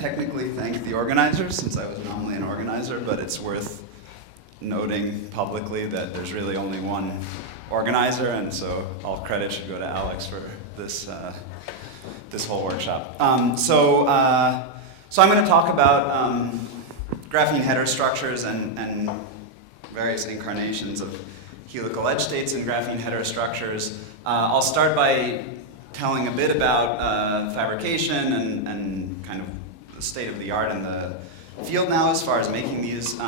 technically thank the organizers, since I was nominally an organizer, but it's worth noting publicly that there's really only one organizer, and so all credit should go to Alex for this this whole workshop. So I'm going to talk about graphene heterostructures and various incarnations of helical edge states in graphene heterostructures. I'll start by telling a bit about fabrication and kind of the state of the art in the field now as far as making these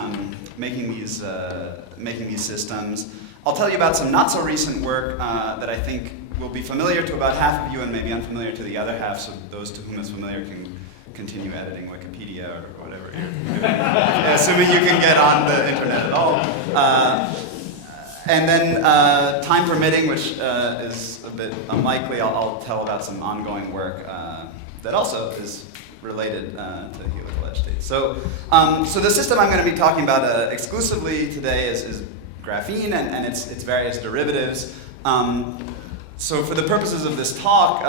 systems. I'll tell you about some not so recent work that I think will be familiar to about half of you and maybe unfamiliar to the other half, so those to whom it's familiar can continue editing Wikipedia or whatever, assuming you can get on the internet at all. And then, time permitting, which is a bit unlikely, I'll tell about some ongoing work that also is related to helical edge states. So the system I'm going to be talking about exclusively today is graphene and its various derivatives. So for the purposes of this talk,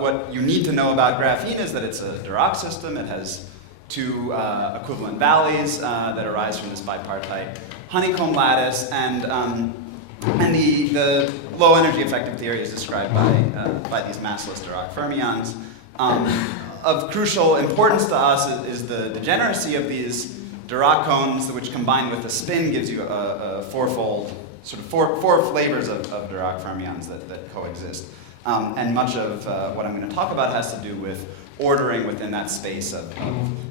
what you need to know about graphene is that it's a Dirac system. It has two equivalent valleys that arise from this bipartite honeycomb lattice, and the low energy effective theory is described by these massless Dirac fermions. Of crucial importance to us is the degeneracy of these Dirac cones, which combined with the spin gives you a fourfold, sort of four flavors of Dirac fermions that coexist. And much of what I'm going to talk about has to do with ordering within that space of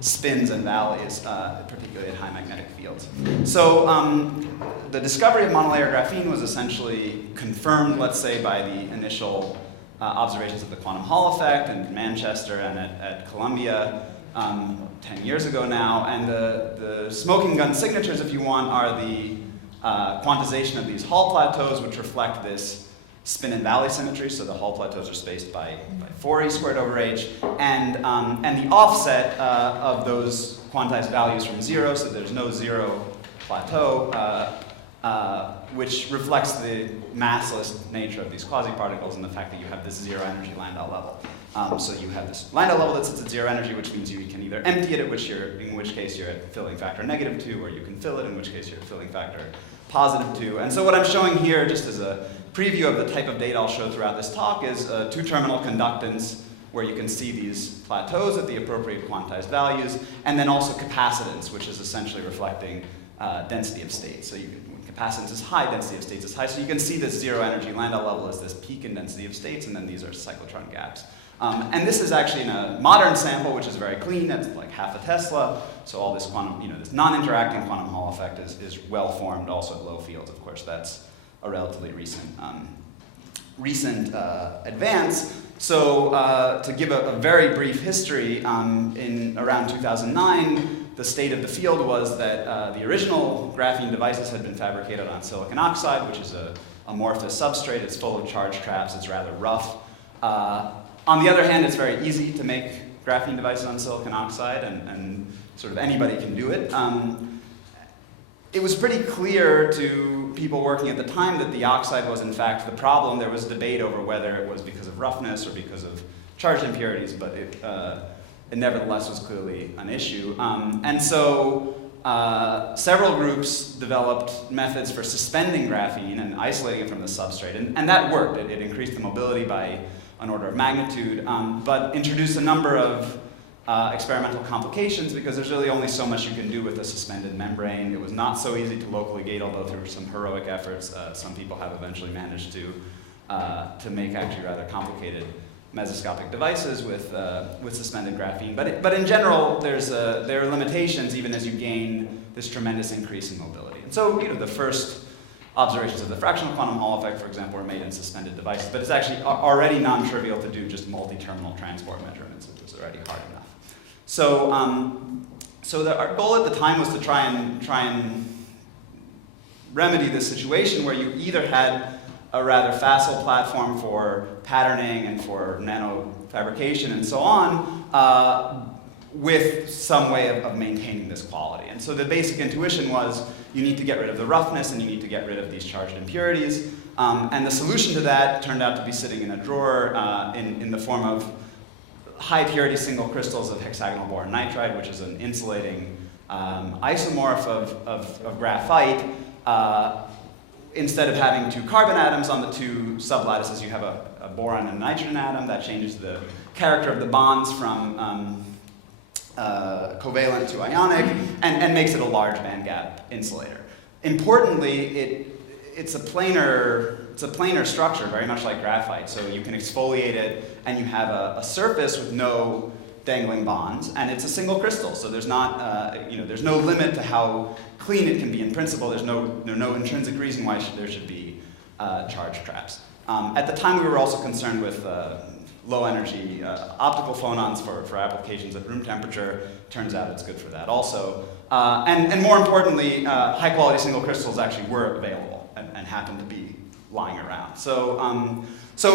spins and valleys, particularly at high magnetic fields. So the discovery of monolayer graphene was essentially confirmed, let's say, by the initial observations of the quantum Hall effect in Manchester and at Columbia 10 years ago now. And the smoking gun signatures, if you want, are the quantization of these Hall plateaus, which reflect this spin and valley symmetry. So the Hall plateaus are spaced by 4e squared over h, and the offset of those quantized values from 0, so there's no 0 plateau, which reflects the massless nature of these quasi-particles and the fact that you have this 0 energy Landau level. So you have this Landau level that sits at 0 energy, which means you can either empty it, in which case you're at filling factor -2, or you can fill it, in which case you're at filling factor +2. And so what I'm showing here, just as a preview of the type of data I'll show throughout this talk, is two-terminal conductance, where you can see these plateaus at the appropriate quantized values, and then also capacitance, which is essentially reflecting density of states. So when capacitance is high, density of states is high. So you can see this 0 energy Landau level as this peak in density of states, and then these are cyclotron gaps. And this is actually in a modern sample, which is very clean. It's like half a Tesla. So all this quantum, this non-interacting quantum Hall effect is well formed also at low fields. Of course, that's a relatively recent advance. So to give a very brief history, in around 2009, the state of the field was that the original graphene devices had been fabricated on silicon oxide, which is a amorphous substrate. It's full of charge traps. It's rather rough. On the other hand, it's very easy to make graphene devices on silicon oxide, and sort of anybody can do it. It was pretty clear to people working at the time that the oxide was in fact the problem. There was debate over whether it was because of roughness or because of charge impurities, but it nevertheless was clearly an issue. And so several groups developed methods for suspending graphene and isolating it from the substrate, and that worked. It increased the mobility by an order of magnitude, but introduced a number of experimental complications because there's really only so much you can do with a suspended membrane. It was not so easy to locally gate, although through some heroic efforts, some people have eventually managed to make actually rather complicated mesoscopic devices with suspended graphene. But in general, there are limitations even as you gain this tremendous increase in mobility. And so the first observations of the fractional quantum Hall effect, for example, were made in suspended devices, but it's actually already non-trivial to do just multi-terminal transport measurements. It was already hard enough. So, our goal at the time was to try and remedy this situation where you either had a rather facile platform for patterning and for nano fabrication and so on, with some way of maintaining this quality. And so the basic intuition was you need to get rid of the roughness and you need to get rid of these charged impurities. And the solution to that turned out to be sitting in a drawer in the form of high purity single crystals of hexagonal boron nitride, which is an insulating isomorph of graphite. Instead of having two carbon atoms on the two sublattices, you have a boron and a nitrogen atom. That changes the character of the bonds from covalent to ionic and makes it a large band gap insulator. Importantly, it's a planar structure, very much like graphite. So you can exfoliate it, and you have a surface with no dangling bonds, and it's a single crystal. So there's not, there's no limit to how clean it can be. In principle, there's no intrinsic reason why there should be charge traps. At the time, we were also concerned with low energy optical phonons for applications at room temperature. Turns out it's good for that also. And more importantly, high quality single crystals actually were available and happened to be lying around. So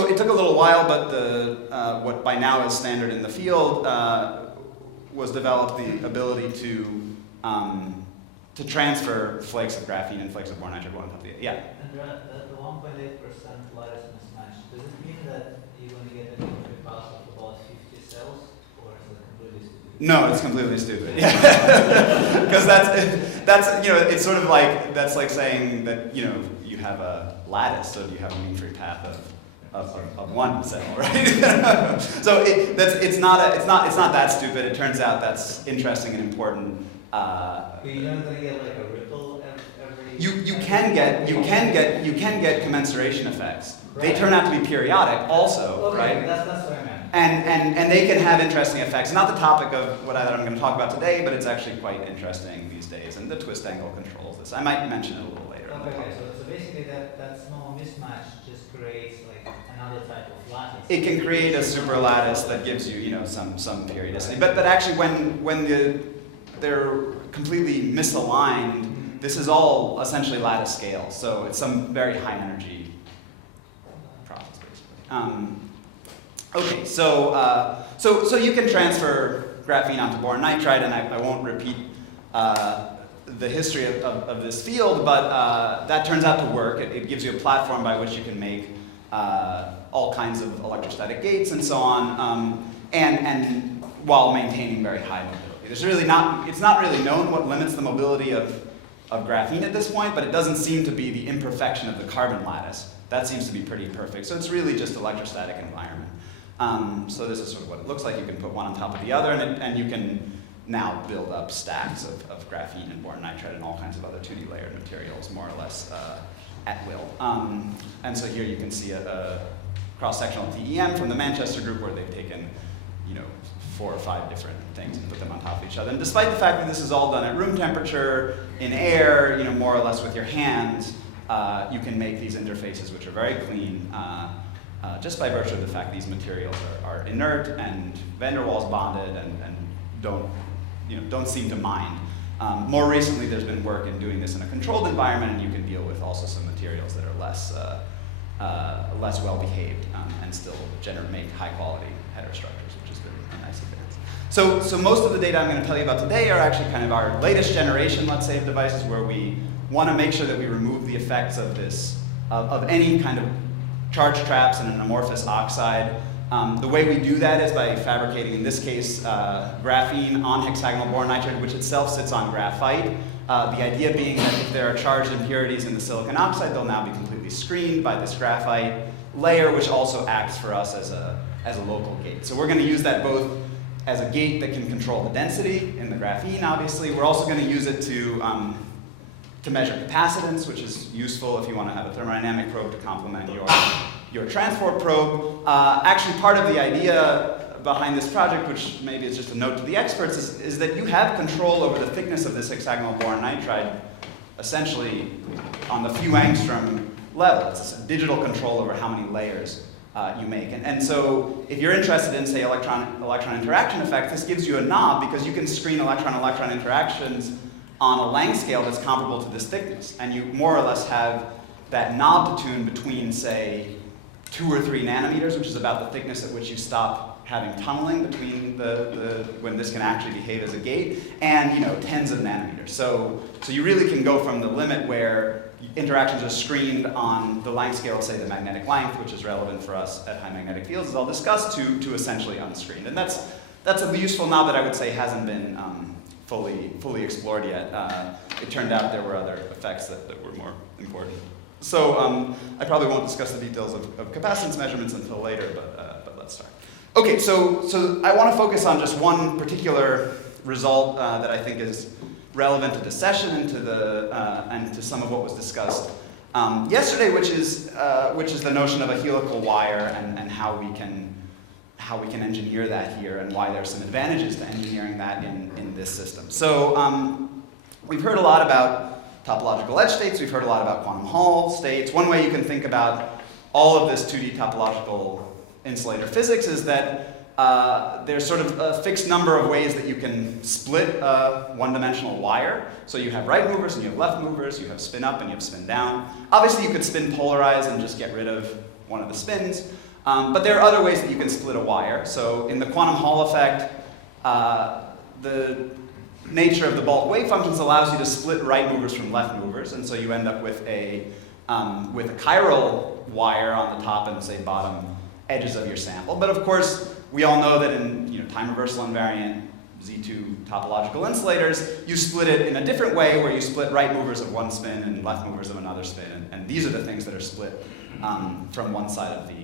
it took a little while, but what by now is standard in the field was developed the ability to transfer flakes of graphene and flakes of boron nitride one on top of the other. Yeah? And the 1.8% lattice mismatch, does it mean that you're going to get an infinite path of about 50 cells, or is it completely stupid? No, it's completely stupid. Yeah, because that's it's sort of like that's like saying that you have a lattice, so you have a mean free path of one cell, right? So it's not that stupid. It turns out that's interesting and important. You're not going to get like a ripple every. You can get commensuration effects. Right. They turn out to be periodic also, okay, right? That's what I meant. And they can have interesting effects. Not the topic of what I'm going to talk about today, but it's actually quite interesting these days. And the twist angle controls this. I might mention it a little later. Okay, so basically that small mismatch just creates like another type of lattice. It can create a super lattice that gives you some periodicity. But actually when they're completely misaligned, this is all essentially lattice scale. So it's some very high energy process basically. Okay, so you can transfer graphene onto boron nitride, and I won't repeat the history of this field, but that turns out to work. It gives you a platform by which you can make all kinds of electrostatic gates and so on, and while maintaining very high mobility. It's not really known what limits the mobility of graphene at this point, but it doesn't seem to be the imperfection of the carbon lattice. That seems to be pretty perfect. So it's really just electrostatic environment. So this is sort of what it looks like. You can put one on top of the other, and you can now build up stacks of graphene and boron nitride and all kinds of other 2D layered materials, more or less at will. And so here you can see a cross-sectional TEM from the Manchester group where they've taken 4 or 5 different things and put them on top of each other. And despite the fact that this is all done at room temperature, in air, more or less with your hands, you can make these interfaces which are very clean just by virtue of the fact these materials are inert and van der Waals bonded and don't seem to mind. More recently, there's been work in doing this in a controlled environment, and you can deal with also some materials that are less well behaved and still make high quality heterostructures, which has been a nice advance. So most of the data I'm going to tell you about today are actually kind of our latest generation, let's say, of devices where we want to make sure that we remove the effects of of any kind of charge traps in an amorphous oxide. The way we do that is by fabricating, in this case, graphene on hexagonal boron nitride, which itself sits on graphite. The idea being that if there are charged impurities in the silicon oxide, they'll now be completely screened by this graphite layer, which also acts for us as a local gate. So we're going to use that both as a gate that can control the density in the graphene, obviously. We're also going to use it to measure capacitance, which is useful if you want to have a thermodynamic probe to complement your transport probe. Actually, part of the idea behind this project, which maybe is just a note to the experts, is that you have control over the thickness of this hexagonal boron nitride essentially on the few angstrom level. It's a digital control over how many layers you make. And so if you're interested in, say, electron interaction effects, this gives you a knob because you can screen electron-electron interactions on a length scale that's comparable to this thickness. And you more or less have that knob to tune between, say, 2 or 3 nanometers, which is about the thickness at which you stop having tunneling between when this can actually behave as a gate, and tens of nanometers. nanometers. So you really can go from the limit where interactions are screened on the length scale, say the magnetic length, which is relevant for us at high magnetic fields, as I'll discuss, to essentially unscreened. And that's a useful knob that I would say hasn't been fully explored yet. It turned out there were other effects that were more important. So I probably won't discuss the details of capacitance measurements until later, but let's start. Okay, so I want to focus on just one particular result that I think is relevant to this session and to some of what was discussed yesterday, which is the notion of a helical wire and how we can engineer that here and why there's some advantages to engineering that in this system. So we've heard a lot about topological edge states. We've heard a lot about quantum Hall states. One way you can think about all of this 2D topological insulator physics is that there's sort of a fixed number of ways that you can split a one-dimensional wire. So you have right movers and you have left movers, you have spin up and you have spin down. Obviously you could spin polarized and just get rid of one of the spins, but there are other ways that you can split a wire. So in the quantum Hall effect, the nature of the bulk wave functions allows you to split right movers from left movers, and so you end up with a chiral wire on the top and, say, bottom edges of your sample. But of course, we all know that in time reversal invariant Z2 topological insulators, you split it in a different way where you split right movers of one spin and left movers of another spin, and these are the things that are split from one side of the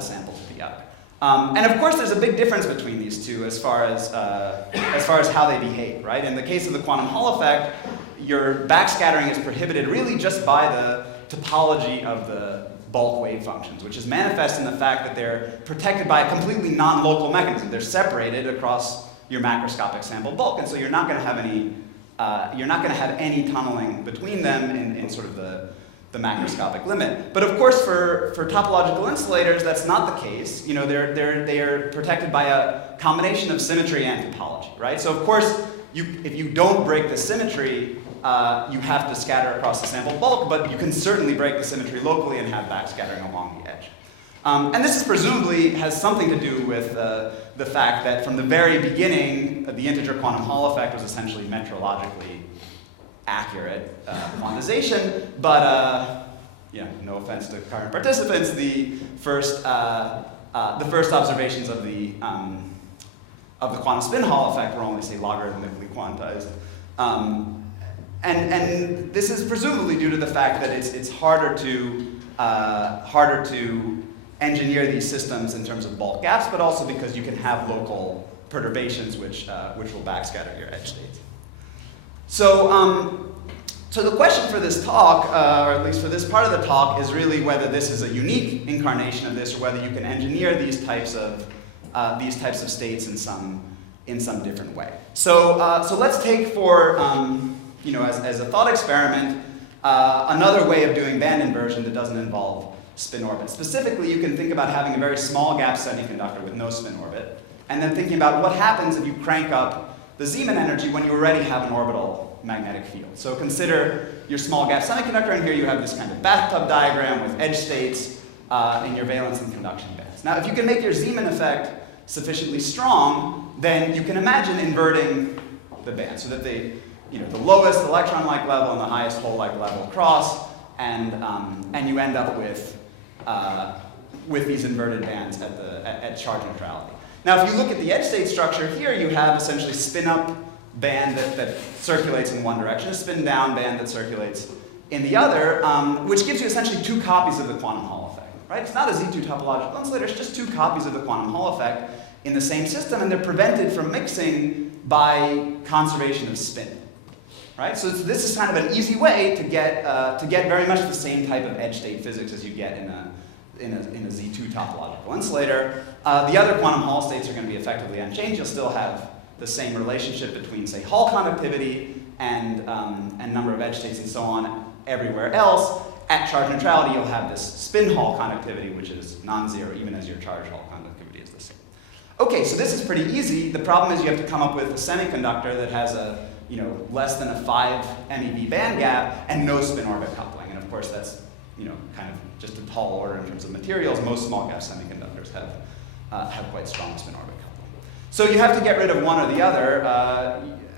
sample to the other. And of course, there's a big difference between these two as far as how they behave, right? In the case of the quantum Hall effect, your backscattering is prohibited really just by the topology of the bulk wave functions, which is manifest in the fact that they're protected by a completely non-local mechanism. They're separated across your macroscopic sample bulk, and so you're not going to have any tunneling between them in sort of the macroscopic limit. But of course, for topological insulators, that's not the case. They are protected by a combination of symmetry and topology, right? So of course, if you don't break the symmetry, you have to scatter across the sample bulk, but you can certainly break the symmetry locally and have backscattering along the edge. And this is presumably has something to do with the fact that from the very beginning, the integer quantum Hall effect was essentially metrologically accurate quantization, but no offense to current participants, the first observations of the quantum spin Hall effect were only, say, logarithmically quantized. And this is presumably due to the fact that it's harder to engineer these systems in terms of bulk gaps, but also because you can have local perturbations which will backscatter your edge states. So the question for this talk, or at least for this part of the talk, is really whether this is a unique incarnation of this, or whether you can engineer these types of states in some different way. So let's take for as a thought experiment another way of doing band inversion that doesn't involve spin orbit. Specifically, you can think about having a very small gap semiconductor with no spin orbit, and then thinking about what happens if you crank up the Zeeman energy when you already have an orbital magnetic field. So consider your small gap semiconductor, and here you have this kind of bathtub diagram with edge states in your valence and conduction bands. Now, if you can make your Zeeman effect sufficiently strong, then you can imagine inverting the band so that the lowest electron-like level and the highest hole-like level cross, and you end up with these inverted bands at charge neutrality. Now, if you look at the edge state structure here, you have essentially spin-up band that circulates in one direction, a spin-down band that circulates in the other, which gives you essentially two copies of the quantum Hall effect. Right? It's not a Z2 topological insulator, it's just two copies of the quantum Hall effect in the same system, and they're prevented from mixing by conservation of spin. Right? So this is kind of an easy way to get very much the same type of edge state physics as you get in a Z2 topological insulator. The other quantum Hall states are going to be effectively unchanged. You'll still have the same relationship between, say, Hall conductivity and number of edge states and so on everywhere else. At charge neutrality, you'll have this spin Hall conductivity, which is non-zero, even as your charge Hall conductivity is the same. Okay, so this is pretty easy. The problem is you have to come up with a semiconductor that has a less than a 5 MeV band gap and no spin orbit coupling. And of course, that's kind of just a tall order in terms of materials. Most small gap semiconductors have quite strong spin orbit coupling. So you have to get rid of one or the other.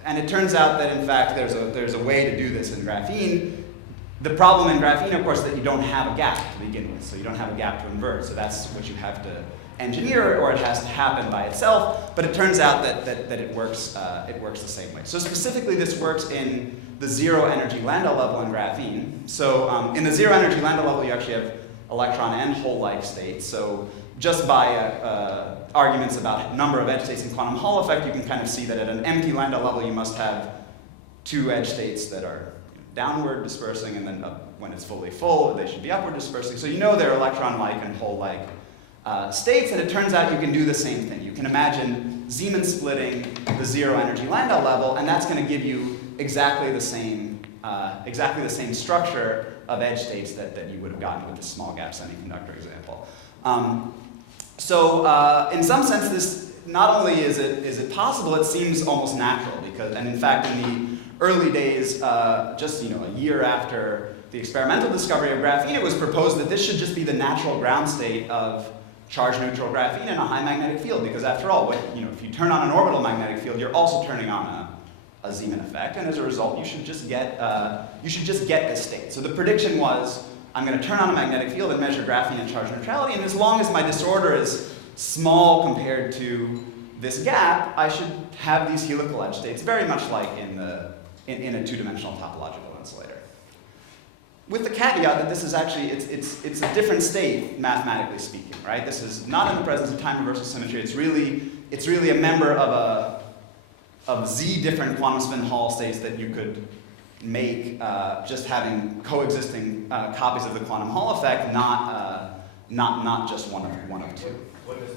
And it turns out that in fact there's a way to do this in graphene. The problem in graphene, of course, is that you don't have a gap to begin with, so you don't have a gap to invert, so that's what you have to engineer, or it has to happen by itself, but it turns out that it works the same way. So specifically this works in the zero energy Landau level in graphene. So in the zero energy Landau level you actually have electron and hole-like states, so just by arguments about number of edge states in quantum Hall effect, you can kind of see that at an empty Landau level you must have two edge states that are downward dispersing, and then when it's fully full, they should be upward dispersing. So you know they're electron-like and hole-like states, and it turns out you can do the same thing. You can imagine Zeeman splitting the zero energy Landau level, and that's going to give you exactly the same structure of edge states that you would have gotten with the small gap semiconductor example. So in some sense, this not only is it possible, it seems almost natural, because, and in fact in the early days, just a year after the experimental discovery of graphene, it was proposed that this should just be the natural ground state of charge-neutral graphene in a high magnetic field, because after all, if you turn on an orbital magnetic field, you're also turning on a Zeeman effect, and as a result, you should just get this state. So the prediction was, I'm going to turn on a magnetic field and measure graphene and charge neutrality, and as long as my disorder is small compared to this gap, I should have these helical edge states, very much like in a two-dimensional topological insulator. With the caveat that this is actually, it's a different state, mathematically speaking, right? This is not in the presence of time reversal symmetry. It's really a member of Z different quantum spin Hall states that you could make just having coexisting copies of the quantum Hall effect, not just one of two. What does 2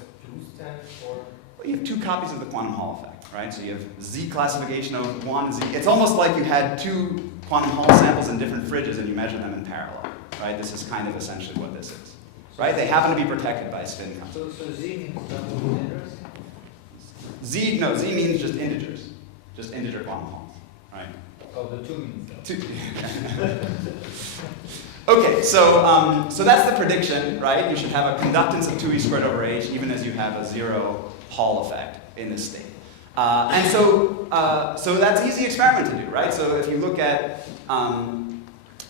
stand for? Well, you have two copies of the quantum Hall effect, right? So you have Z classification of 1, Z. It's almost like you had two quantum Hall samples in different fridges and you measure them in parallel, right? This is kind of essentially what this is, right? They happen to be protected by spin constants. So Z means double integers? Z means just integer quantum halls, right? Oh, the 2 means that. Two. Okay, so that's the prediction, right? You should have a conductance of 2e squared over h, even as you have a zero Hall effect in this state. And so that's easy experiment to do, right? So if you look at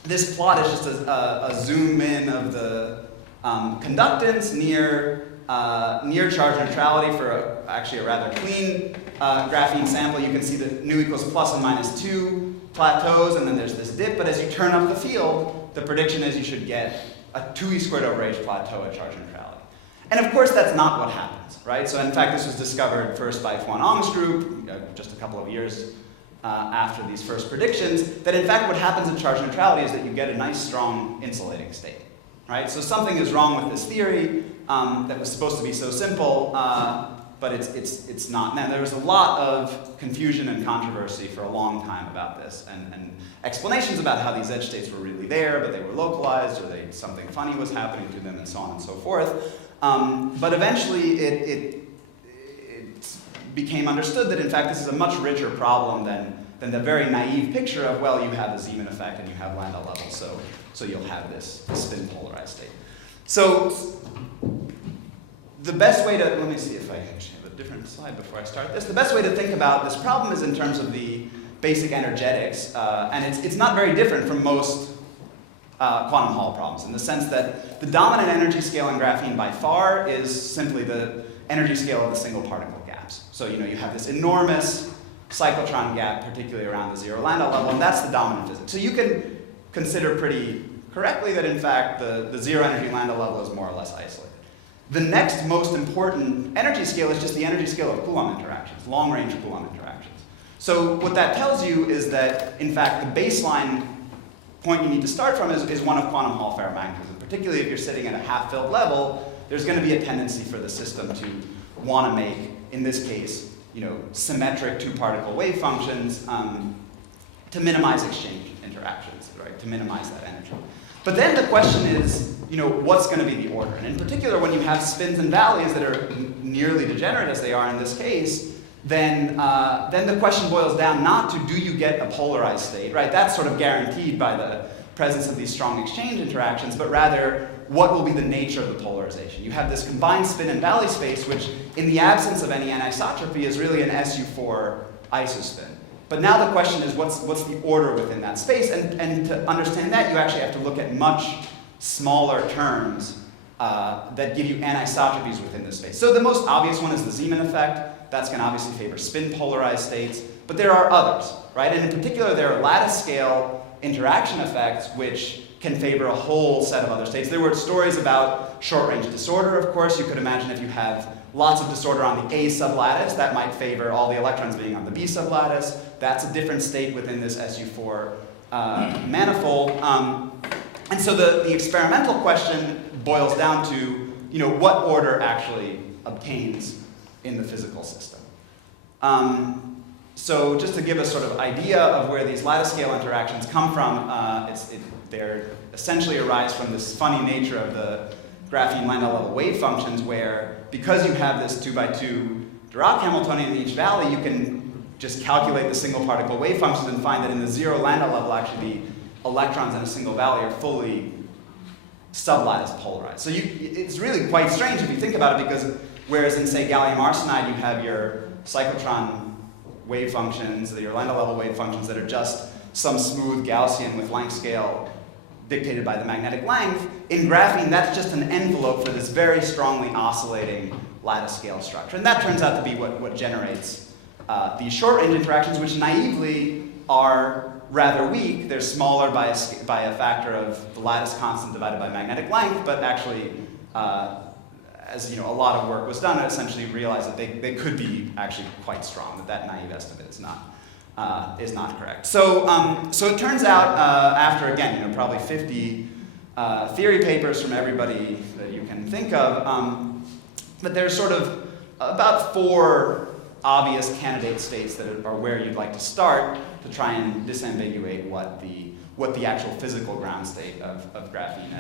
this plot, is just a zoom in of the conductance near charge neutrality for actually a rather clean graphene sample. You can see that nu equals plus and minus 2 plateaus, and then there's this dip. But as you turn up the field, the prediction is you should get a 2e squared over h plateau at charge neutrality. And of course, that's not what happens, right? So in fact, this was discovered first by Huan-Ong's group, just a couple of years after these first predictions, that in fact what happens at charge neutrality is that you get a nice, strong insulating state, right? So something is wrong with this theory that was supposed to be so simple, but it's not. Now, there was a lot of confusion and controversy for a long time about this, and explanations about how these edge states were really there, but they were localized, or something funny was happening to them, and so on and so forth. But eventually, it became understood that, in fact, this is a much richer problem than the very naive picture of, well, you have a Zeeman effect and you have Landau levels, so you'll have this spin polarized state. So the best way to, let me see if I actually have a different slide before I start this. The best way to think about this problem is in terms of the basic energetics, and it's not very different from most quantum Hall problems, in the sense that the dominant energy scale in graphene by far is simply the energy scale of the single particle gaps. So you have this enormous cyclotron gap, particularly around the zero Landau level, and that's the dominant physics. So you can consider pretty correctly that in fact the zero energy Landau level is more or less isolated. The next most important energy scale is just the energy scale of Coulomb interactions, long-range Coulomb interactions. So what that tells you is that, in fact, the baseline point you need to start from is one of quantum Hall ferromagnetism. Particularly if you're sitting at a half-filled level, there's going to be a tendency for the system to want to make, in this case, symmetric two-particle wave functions to minimize exchange interactions, right? To minimize that energy. But then the question is, what's going to be the order? And in particular, when you have spins and valleys that are nearly degenerate as they are in this case, then the question boils down not to do you get a polarized state, right? That's sort of guaranteed by the presence of these strong exchange interactions, but rather what will be the nature of the polarization. You have this combined spin and valley space, which in the absence of any anisotropy is really an SU4 isospin. But now the question is, what's the order within that space? And to understand that, you actually have to look at much smaller terms that give you anisotropies within this space. So the most obvious one is the Zeeman effect. That's going to obviously favor spin polarized states. But there are others, right? And in particular, there are lattice scale interaction effects which can favor a whole set of other states. There were stories about short-range disorder, of course. You could imagine if you have lots of disorder on the A sublattice, that might favor all the electrons being on the B sublattice. That's a different state within this SU4 manifold. And so the experimental question boils down to, what order actually obtains in the physical system. So just to give a sort of idea of where these lattice scale interactions come from, they're essentially arise from this funny nature of the graphene Landau level wave functions, where because you have this 2x2 Dirac Hamiltonian in each valley, you can just calculate the single particle wave functions and find that in the 0 Landau level, actually the electrons in a single valley are fully sublattice polarized. So it's really quite strange if you think about it, because whereas in, say, gallium arsenide, you have your cyclotron wave functions, your Landau level wave functions that are just some smooth Gaussian with length scale dictated by the magnetic length. In graphene, that's just an envelope for this very strongly oscillating lattice scale structure. And that turns out to be what generates these short-range interactions, which naively are rather weak. They're smaller by a factor of the lattice constant divided by magnetic length, but actually, as a lot of work was done, I essentially realized that they could be actually quite strong, that naive estimate is not correct. So it turns out, after again, probably 50 theory papers from everybody that you can think of, that there's sort of about 4 obvious candidate states that are where you'd like to start to try and disambiguate what the actual physical ground state of graphene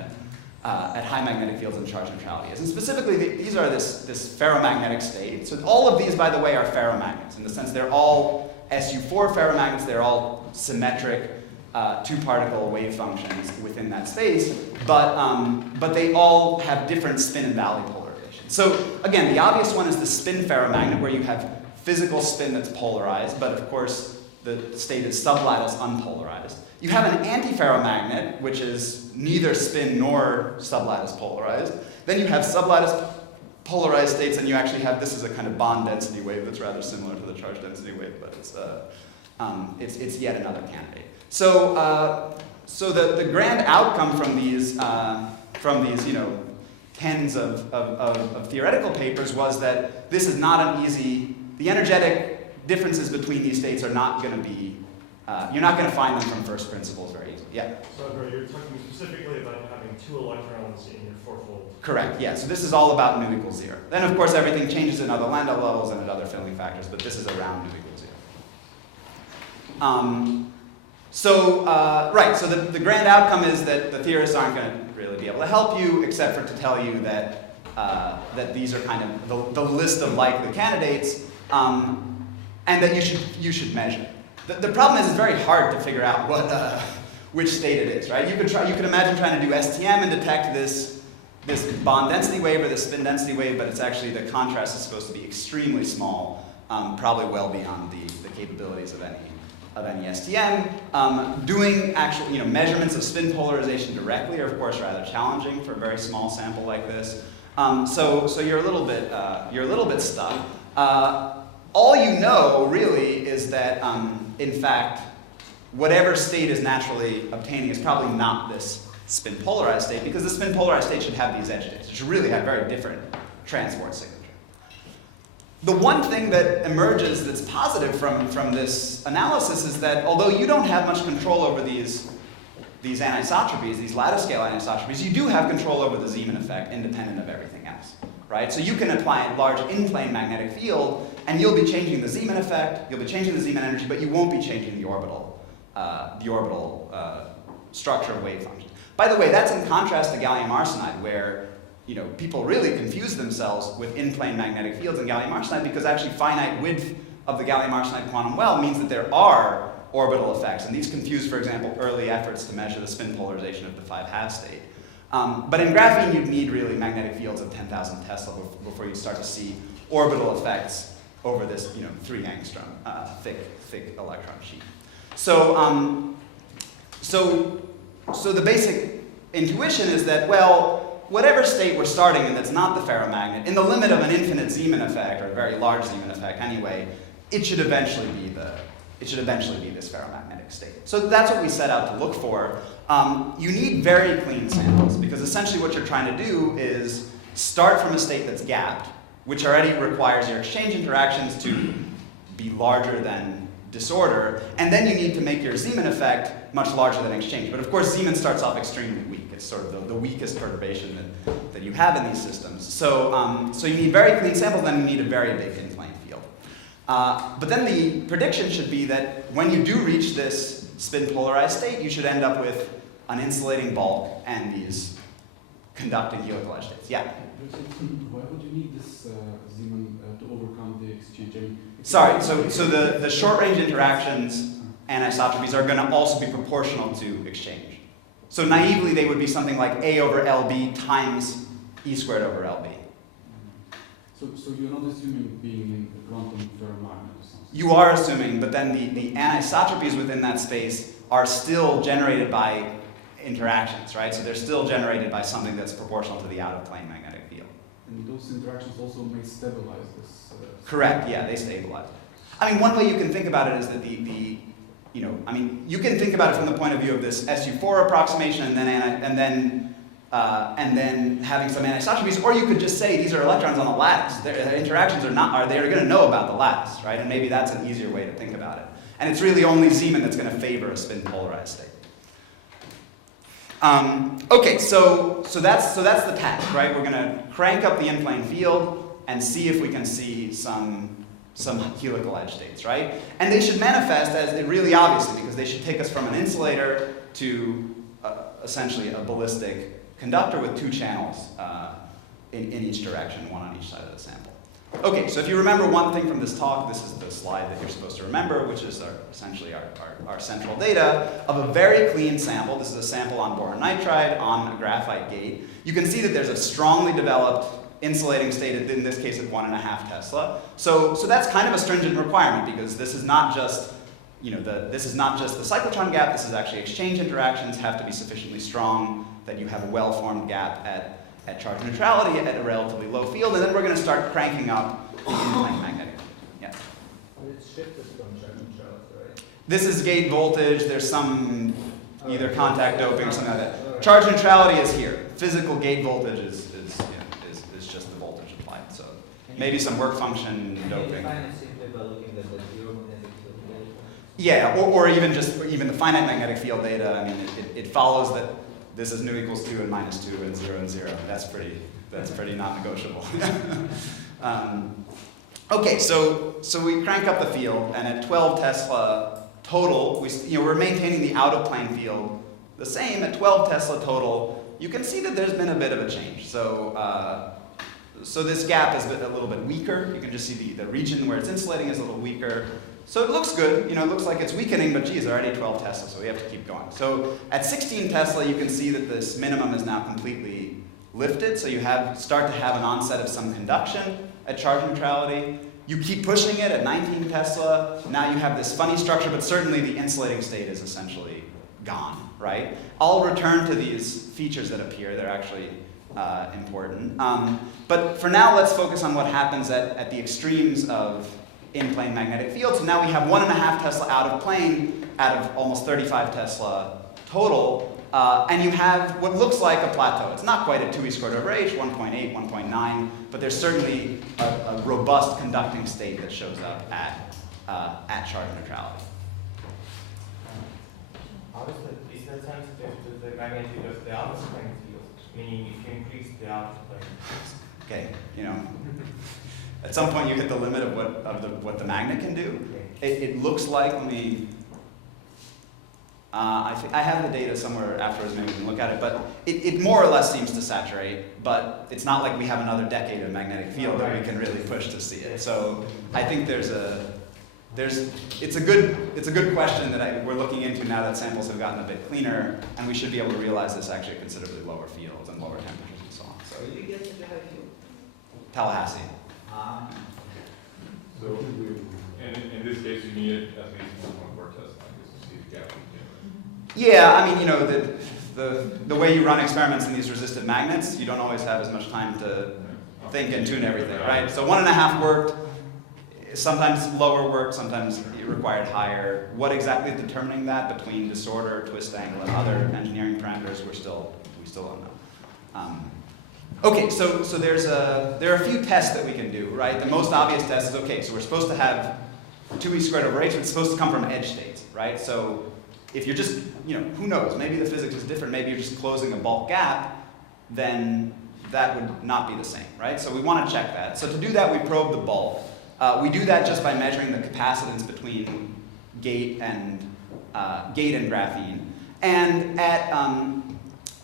at high magnetic fields and charge neutrality is. And specifically, these are this ferromagnetic state. So all of these, by the way, are ferromagnets in the sense they're all SU4 ferromagnets. They're all symmetric 2-particle wave functions within that space, but they all have different spin and valley polarization. So again, the obvious one is the spin ferromagnet, where you have physical spin that's polarized, but of course the state is sublattice unpolarized. You have an antiferromagnet, which is neither spin nor sublattice polarized. Then you have sublattice polarized states, and you actually have, this is a kind of bond density wave that's rather similar to the charge density wave, but it's yet another candidate. So the grand outcome from these tens of theoretical papers was that this is not an easy, the energetic differences between these states are not going to be, you're not going to find them from first principles very easily. Yeah? So you're talking specifically about having 2 electrons in your 4-fold. Correct, yeah. So this is all about nu equals 0. Then of course everything changes in other Landau levels and at other filling factors, but this is around nu equals 0. So the grand outcome is that the theorists aren't going to really be able to help you, except for to tell you that these are kind of the list of likely candidates, and that you should measure. The problem is it's very hard to figure out which state it is, right? You could imagine trying to do STM and detect this bond density wave or this spin density wave, but it's actually, the contrast is supposed to be extremely small, probably well beyond the capabilities of any STM. Doing actual measurements of spin polarization directly are of course rather challenging for a very small sample like this. So you're a little bit stuck. All you know really is that in fact whatever state is naturally obtaining is probably not this spin polarized state, because the spin polarized state should have these edge states. It should really have very different transport signature. The one thing that emerges that's positive from this analysis is that although you don't have much control over these anisotropies, these lattice scale anisotropies, you do have control over the Zeeman effect independent of everything else, right? So you can apply a large in-plane magnetic field and you'll be changing the Zeeman effect, you'll be changing the Zeeman energy, but you won't be changing the orbital structure of wave function. By the way, that's in contrast to gallium arsenide, where people really confuse themselves with in-plane magnetic fields in gallium arsenide, because actually finite width of the gallium arsenide quantum well means that there are orbital effects, and these confuse, for example, early efforts to measure the spin polarization of the 5-half state. But in graphene, you'd need really magnetic fields of 10,000 Tesla before you start to see orbital effects over this 3 angstrom thick electron sheet. So so the basic intuition is that, well, whatever state we're starting in that's not the ferromagnet, in the limit of an infinite Zeeman effect, or a very large Zeeman effect anyway, it should eventually be this ferromagnetic state. So that's what we set out to look for. You need very clean samples, because essentially what you're trying to do is start from a state that's gapped, which already requires your exchange interactions to be larger than disorder, and then you need to make your Zeeman effect much larger than exchange. But of course, Zeeman starts off extremely weak. It's sort of the weakest perturbation that you have in these systems. So, so you need very clean samples, then you need a very big in-plane field. But then the prediction should be that when you do reach this spin polarized state, you should end up with an insulating bulk and these conducting helical edge states. Yeah? Why would you need this Zeeman to overcome the exchange? I mean, sorry, so the short-range interactions anisotropies are going to also be proportional to exchange. So naively, they would be something like A over LB times E squared over LB. So you're not assuming being in a quantum ferromagnet or something? You are assuming, but then the anisotropies within that space are still generated by interactions, right? So they're still generated by something that's proportional to the out-of-plane magnetic field. And those interactions also may stabilize this? Correct, yeah, they stabilize. I mean, one way you can think about it is that you can think about it from the point of view of this SU4 approximation and then having some anisotropies, or you could just say these are electrons on a lattice. Their interactions they're going to know about the lattice, right? And maybe that's an easier way to think about it. And it's really only Zeeman that's going to favor a spin polarized state. Okay, so that's the task, right? We're going to crank up the in-plane field and see if we can see some helical edge states, right? And they should manifest as really obviously, because they should take us from an insulator to essentially a ballistic conductor with 2 channels in each direction, one on each side of the sample. Okay, so if you remember one thing from this talk, this is the slide that you're supposed to remember, which is essentially our central data of a very clean sample. This is a sample on boron nitride on a graphite gate. You can see that there's a strongly developed insulating state, in this case at 1.5 Tesla. So that's kind of a stringent requirement, because this is not just this is not just the cyclotron gap. This is actually exchange interactions have to be sufficiently strong that you have a well-formed gap at charge neutrality at a relatively low field, and then we're going to start cranking up the in-plane magnetic field. Yeah. It's shifted from charge neutrality, right? This is gate voltage. There's some either contact doping or something like that. Charge neutrality is here. Physical gate voltage is just the voltage applied. So maybe some work function doping. Can you define it simply by looking at the ferromagnetic field data? Yeah, or even the finite magnetic field data. I mean, it follows that this is nu equals 2 and minus 2 and 0 and 0. That's pretty non-negotiable. Okay, so we crank up the field, and at 12 Tesla total, we're maintaining the out-of-plane field the same at 12 Tesla total. You can see that there's been a bit of a change. So this gap is a little bit weaker. You can just see the region where it's insulating is a little weaker. So it looks good, it looks like it's weakening, but geez, already 12 Tesla, so we have to keep going. So at 16 Tesla, you can see that this minimum is now completely lifted, so you start to have an onset of some conduction at charge neutrality. You keep pushing it at 19 Tesla, now you have this funny structure, but certainly the insulating state is essentially gone, right? I'll return to these features that appear, they're actually important. But for now, let's focus on what happens at the extremes of in-plane magnetic field. So now we have 1.5 Tesla out of plane out of almost 35 Tesla total. And you have what looks like a plateau. It's not quite a 2e squared over h, 1.8, 1.9, but there's certainly a robust conducting state that shows up at charge neutrality. How is that sensitive to the magnitude of the out of plane field? Meaning if you increase the out of plane. Okay, at some point you hit the limit of what the magnet can do. It looks like, I have the data somewhere afterwards, maybe we can look at it, but it more or less seems to saturate, but it's not like we have another decade of magnetic field that we can really push to see it. So I think it's a good question that we're looking into now that samples have gotten a bit cleaner, and we should be able to realize this actually at considerably lower fields and lower temperatures and so on. So Where did you get such a high field? Tallahassee. So, in this case, you need at least 1.4 Tesla, I guess, to see the gap between them. Yeah, I mean, you know, the way you run experiments in these resistive magnets, you don't always have as much time to think and tune everything, right? So 1.5 worked, sometimes lower worked, sometimes it required higher. What exactly is determining that between disorder, twist angle, and other engineering parameters, we still don't know. Okay, so there are a few tests that we can do, right? The most obvious test is, okay, so we're supposed to have 2e squared over h, but it's supposed to come from edge states, right? So if you're just, you know, who knows, maybe the physics is different, maybe you're just closing a bulk gap, then that would not be the same, right? So we want to check that. So to do that, we probe the bulk. We do that just by measuring the capacitance between gate and graphene. And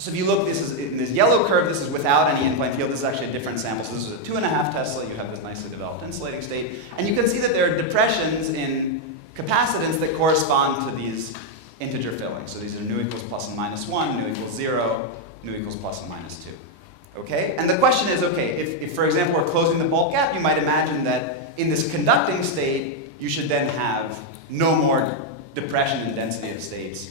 so if you look, this is in this yellow curve, this is without any in-plane field. This is actually a different sample. So this is a 2.5 Tesla. You have this nicely developed insulating state. And you can see that there are depressions in capacitance that correspond to these integer fillings. So these are nu equals plus and minus 1, nu equals 0, nu equals plus and minus 2. Okay? And the question is, okay, if for example, we're closing the bulk gap, you might imagine that in this conducting state, you should then have no more depression in density of states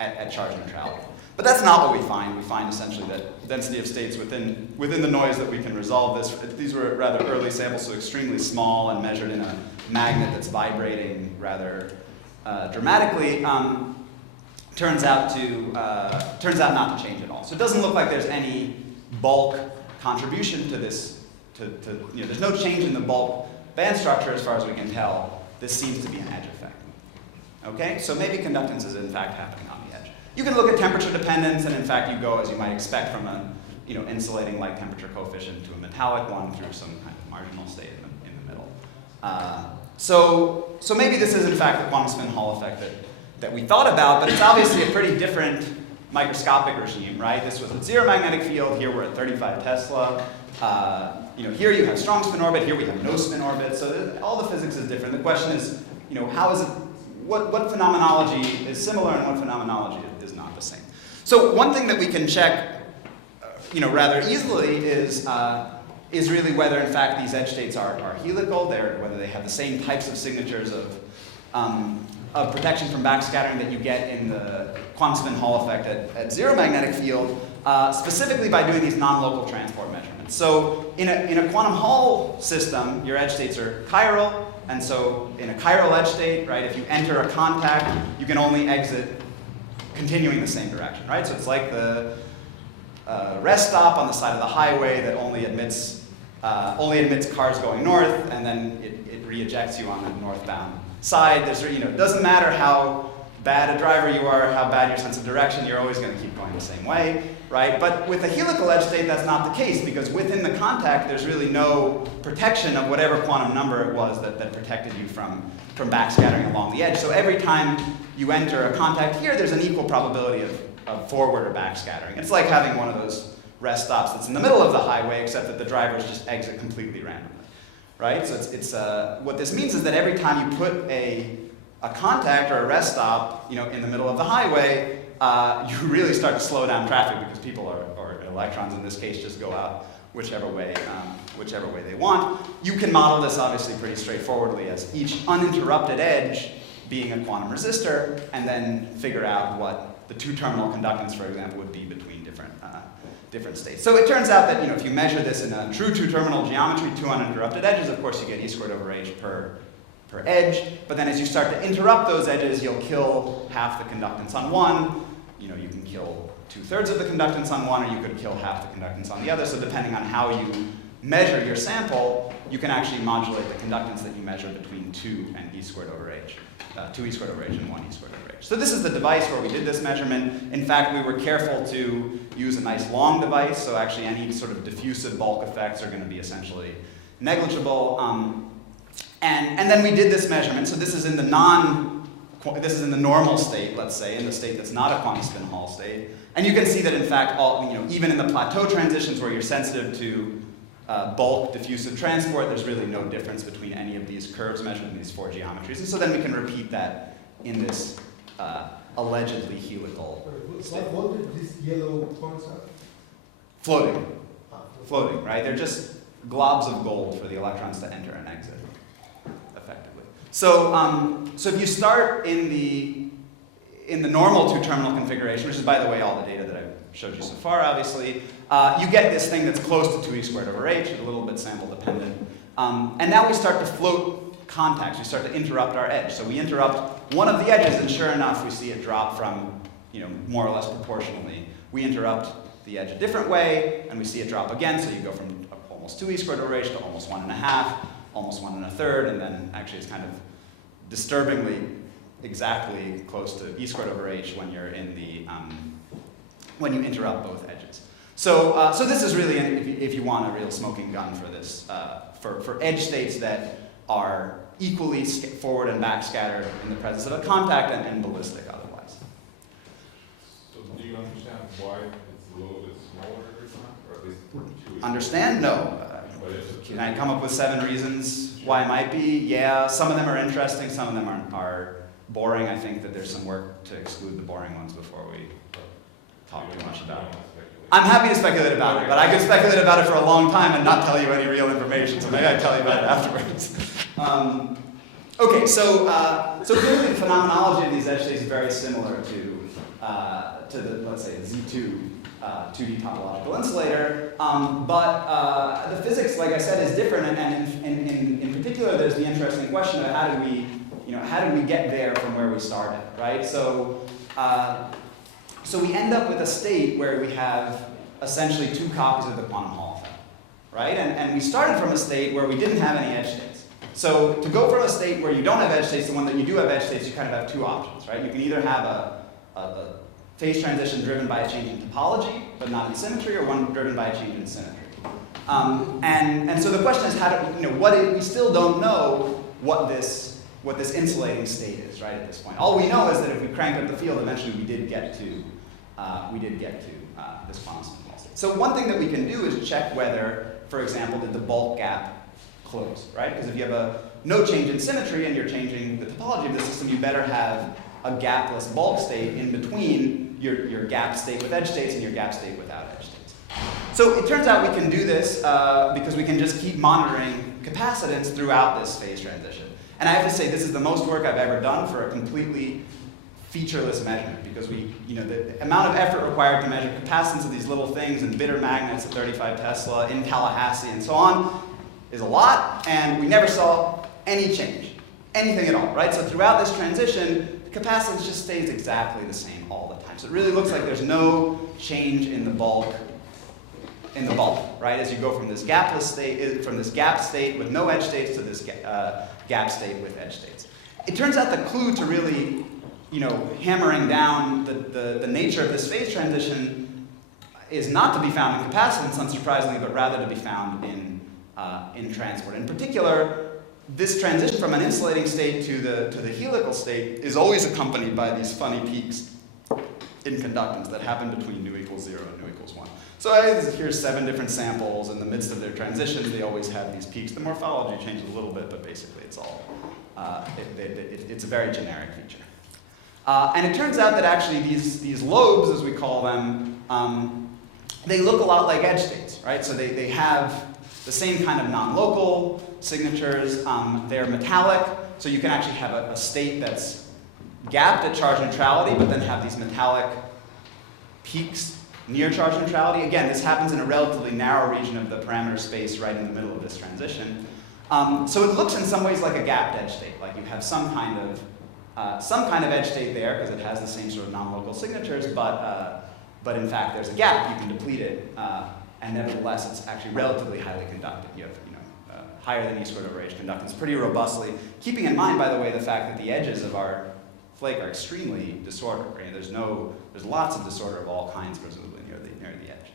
at charge neutrality. But that's not what we find. We find essentially that density of states within the noise that we can resolve this. These were rather early samples, so extremely small and measured in a magnet that's vibrating rather dramatically. Turns out not to change at all. So it doesn't look like there's any bulk contribution to this. You know, there's no change in the bulk band structure as far as we can tell. This seems to be an edge effect. Okay, so maybe conductance is in fact happening on the edge. You can look at temperature dependence, and in fact you go, as you might expect, from a insulating light temperature coefficient to a metallic one through some kind of marginal state in the middle. So maybe this is in fact the quantum spin Hall effect that we thought about, but it's obviously a pretty different microscopic regime, right? This was at 0 magnetic field. Here we're at 35 Tesla. Here you have strong spin orbit. Here we have no spin orbit. So all the physics is different. The question is, how is it? What phenomenology is similar and what phenomenology is not the same? So one thing that we can check, rather easily is really whether in fact these edge states are helical, whether they have the same types of signatures of protection from backscattering that you get in the quantum spin Hall effect at 0 magnetic field, specifically by doing these non-local transport measurements. So in a quantum Hall system, your edge states are chiral. And so in a chiral edge state, right, if you enter a contact, you can only exit continuing the same direction, right? So it's like the rest stop on the side of the highway that only admits cars going north, and then it re-ejects you on the northbound side. It doesn't matter how bad a driver you are, how bad your sense of direction, you're always going to keep going the same way, right? But with a helical edge state, that's not the case, because within the contact, there's really no protection of whatever quantum number it was that protected you from backscattering along the edge. So every time you enter a contact here, there's an equal probability of forward or backscattering. It's like having one of those rest stops that's in the middle of the highway, except that the drivers just exit completely randomly, right? So it's what this means is that every time you put a contact or a rest stop, in the middle of the highway, you really start to slow down traffic because people or electrons in this case just go out whichever way they want. You can model this obviously pretty straightforwardly as each uninterrupted edge being a quantum resistor, and then figure out what the two-terminal conductance, for example, would be between different states. So it turns out that if you measure this in a true two-terminal geometry, two uninterrupted edges, of course you get E squared over H per edge, but then as you start to interrupt those edges, you'll kill half the conductance on one. You can kill 2/3 of the conductance on one, or you could kill half the conductance on the other. So depending on how you measure your sample, you can actually modulate the conductance that you measure between 2 and E squared over H, 2 E squared over H and 1 E squared over H. So this is the device where we did this measurement. In fact, we were careful to use a nice long device, so actually any sort of diffusive bulk effects are going to be essentially negligible. And then we did this measurement. So this is in the normal state, let's say, in the state that's not a quantum spin Hall state. And you can see that in fact, even in the plateau transitions where you're sensitive to bulk diffusive transport, there's really no difference between any of these curves measured in these 4 geometries. And so then we can repeat that in this allegedly helical state. What did these yellow points have? Floating, right? They're just globs of gold for the electrons to enter and exit. So, so if you start in the normal two-terminal configuration, which is, by the way, all the data that I've showed you so far, obviously, you get this thing that's close to 2e squared over h, a little bit sample dependent. And now we start to float contacts. We start to interrupt our edge. So we interrupt one of the edges, and sure enough, we see it drop from, more or less proportionally. We interrupt the edge a different way, and we see it drop again. So you go from almost 2e squared over h to almost 1.5, almost 1 1/3, and then actually it's kind of disturbingly exactly close to e squared over h when you're in the when you interrupt both edges. So, so this is really, if you want a real smoking gun for this, for edge states that are equally forward and back scattered in the presence of a contact and ballistic otherwise. So do you understand why it's a little bit smaller every time, or at least Understand? No. Can I come up with 7 reasons why it might be? Yeah, some of them are interesting, some of them are boring. I think that there's some work to exclude the boring ones before we talk too much about it. I'm happy to speculate about it, but I could speculate about it for a long time and not tell you any real information, so maybe I'd tell you about it afterwards. Okay, so clearly the phenomenology of these edge states is very similar to the, let's say, the Z2 2D topological insulator, but the physics, like I said, is different, and in particular, there's the interesting question of how did we get there from where we started, right? So we end up with a state where we have essentially 2 copies of the quantum Hall effect, right? And we started from a state where we didn't have any edge states. So to go from a state where you don't have edge states to one that you do have edge states, you kind of have 2 options, right? You can either have a phase transition driven by a change in topology, but not in symmetry, or one driven by a change in symmetry. And so the question is, we still don't know what this insulating state is, right, at this point. All we know is that if we crank up the field, eventually we did get to this quantum small state. So one thing that we can do is check whether, for example, did the bulk gap close, right? Because if you have no change in symmetry and you're changing the topology of the system, you better have a gapless bulk state in between your gap state with edge states and your gap state without edge states. So it turns out we can do this because we can just keep monitoring capacitance throughout this phase transition. And I have to say, this is the most work I've ever done for a completely featureless measurement, because the amount of effort required to measure capacitance of these little things and bitter magnets at 35 Tesla in Tallahassee and so on is a lot, and we never saw any change, anything at all, right? So throughout this transition, capacitance just stays exactly the same all the time. So it really looks like there's no change in the bulk, right? As you go from this gapless state, from this gap state with no edge states to this gap state with edge states. It turns out the clue to really, hammering down the nature of this phase transition is not to be found in capacitance, unsurprisingly, but rather to be found in transport. In particular, this transition from an insulating state to the helical state is always accompanied by these funny peaks in conductance that happen between nu equals 0 and nu equals 1. So here's 7 different samples. In the midst of their transitions, they always have these peaks. The morphology changes a little bit, but basically it's all, it's a very generic feature. And it turns out that actually these lobes, as we call them, they look a lot like edge states, right? So they have the same kind of non-local signatures. They're metallic, so you can actually have a state that's gapped at charge neutrality, but then have these metallic peaks near charge neutrality. Again, this happens in a relatively narrow region of the parameter space right in the middle of this transition. So it looks in some ways like a gapped edge state, like you have some kind of edge state there because it has the same sort of non-local signatures, but in fact there's a gap. You can deplete it, and nevertheless it's actually relatively highly conductive. You have higher than e squared over h conductance pretty robustly, keeping in mind, by the way, the fact that the edges of our flake are extremely disordered. Right? There's lots of disorder of all kinds, presumably near the edge.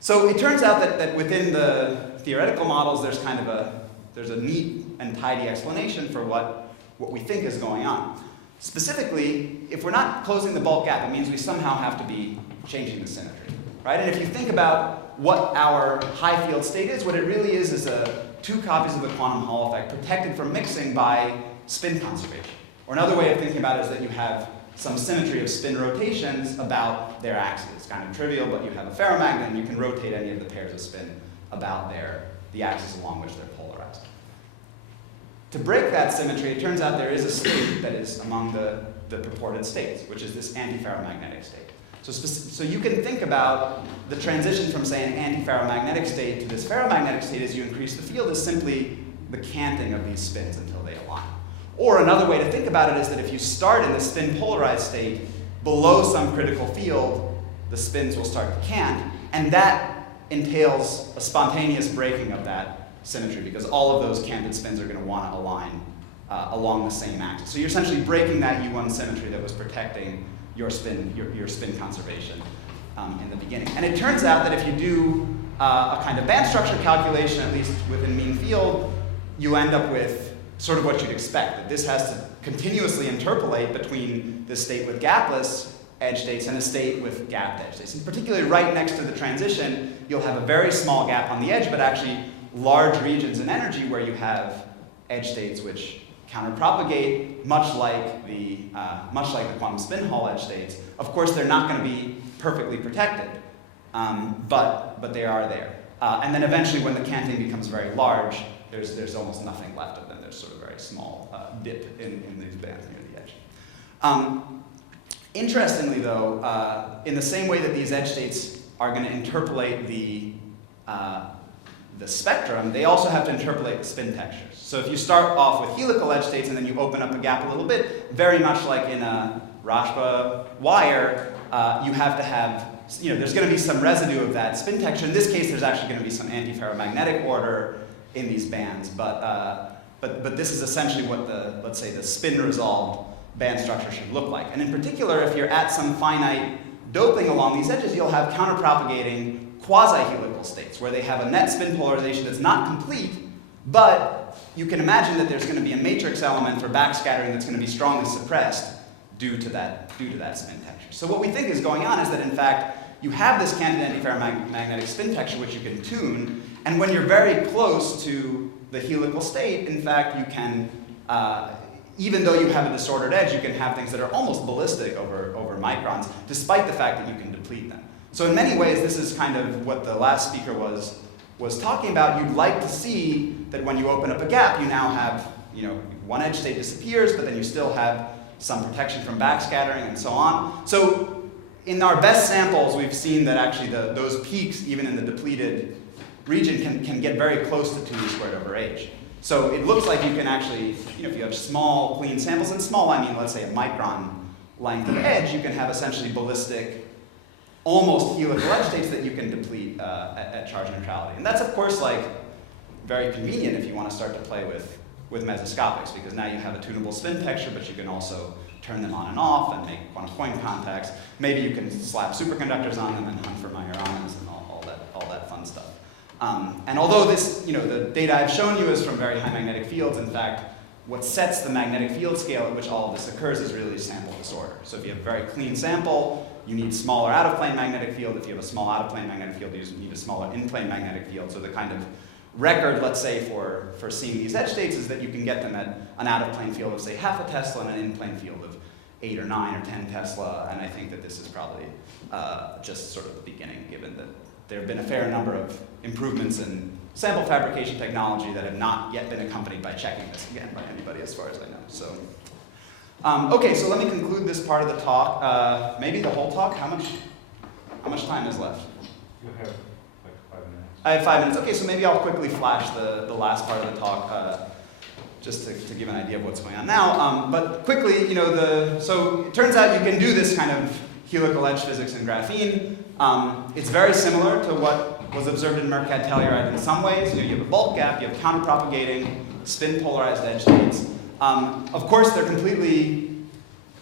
So it turns out that within the theoretical models, there's a neat and tidy explanation for what we think is going on. Specifically, if we're not closing the bulk gap, it means we somehow have to be changing the symmetry, right? And if you think about what our high field state is, what it really is 2 copies of the quantum Hall effect protected from mixing by spin conservation. Or another way of thinking about it is that you have some symmetry of spin rotations about their axes. It's kind of trivial, but you have a ferromagnet and you can rotate any of the pairs of spin about the axis along which they're polarized. to break that symmetry, it turns out there is a state that is among the purported states, which is this antiferromagnetic state. So you can think about the transition from, say, an antiferromagnetic state to this ferromagnetic state as you increase the field as simply the canting of these spins until they align. Or another way to think about it is that if you start in the spin polarized state below some critical field, the spins will start to cant, and that entails a spontaneous breaking of that symmetry because all of those canted spins are going to want to align along the same axis. So you're essentially breaking that U1 symmetry that was protecting your spin conservation in the beginning. And it turns out that if you do a kind of band structure calculation, at least within mean field, you end up with sort of what you'd expect, that this has to continuously interpolate between this state with gapless edge states and a state with gapped edge states. And particularly right next to the transition, you'll have a very small gap on the edge, but actually large regions in energy where you have edge states which counterpropagate, much like the quantum spin Hall edge states. Of course, they're not going to be perfectly protected, but they are there. And then eventually, when the canting becomes very large, there's almost nothing left of them. There's sort of a very small dip in these bands near the edge. Interestingly, though, in the same way that these edge states are going to interpolate the spectrum, they also have to interpolate the spin textures. So if you start off with helical edge states and then you open up the gap a little bit, very much like in a Rashba wire, you have to have, there's going to be some residue of that spin texture. In this case, there's actually going to be some antiferromagnetic order in these bands, but this is essentially what let's say the spin-resolved band structure should look like. And in particular, if you're at some finite doping along these edges, you'll have counterpropagating quasi-helical states where they have a net spin polarization that's not complete, but you can imagine that there's going to be a matrix element for backscattering that's going to be strongly suppressed due to that spin texture. So what we think is going on is that in fact you have this canted antiferromagnetic spin texture which you can tune, and when you're very close to the helical state, in fact you can, even though you have a disordered edge, you can have things that are almost ballistic over microns, despite the fact that you can deplete them. So in many ways, this is kind of what the last speaker was talking about. You'd like to see that when you open up a gap, you now have, one edge state disappears, but then you still have some protection from backscattering and so on. So in our best samples, we've seen that actually those peaks, even in the depleted region, can get very close to 2 squared over h. So it looks like you can actually, if you have small, clean samples, and small, I mean, let's say a micron length of edge, you can have essentially ballistic, almost helical edge states that you can deplete at charge neutrality. And that's, of course, very convenient if you want to start to play with mesoscopics, because now you have a tunable spin texture, but you can also turn them on and off and make quantum point contacts. Maybe you can slap superconductors on them and hunt for Majorans and all that fun stuff. And although this, the data I've shown you is from very high magnetic fields, in fact, what sets the magnetic field scale at which all of this occurs is really sample disorder. So if you have a very clean sample, you need smaller out-of-plane magnetic field. If you have a small out-of-plane magnetic field, you need a smaller in-plane magnetic field. So the kind of record, let's say, for seeing these edge states is that you can get them at an out-of-plane field of, say, half a Tesla and an in-plane field of 8 or 9 or 10 Tesla. And I think that this is probably just sort of the beginning, given that there have been a fair number of improvements in sample fabrication technology that have not yet been accompanied by checking this again by anybody, as far as I know. So, okay, so let me conclude this part of the talk. Maybe the whole talk. How much time is left? You have 5 minutes. I have 5 minutes. Okay, so maybe I'll quickly flash the last part of the talk, just to give an idea of what's going on now. But quickly, so it turns out you can do this kind of helical edge physics in graphene. It's very similar to what was observed in mercad telluride in some ways. You have a bulk gap, you have counterpropagating spin polarized edge states. Of course, they're completely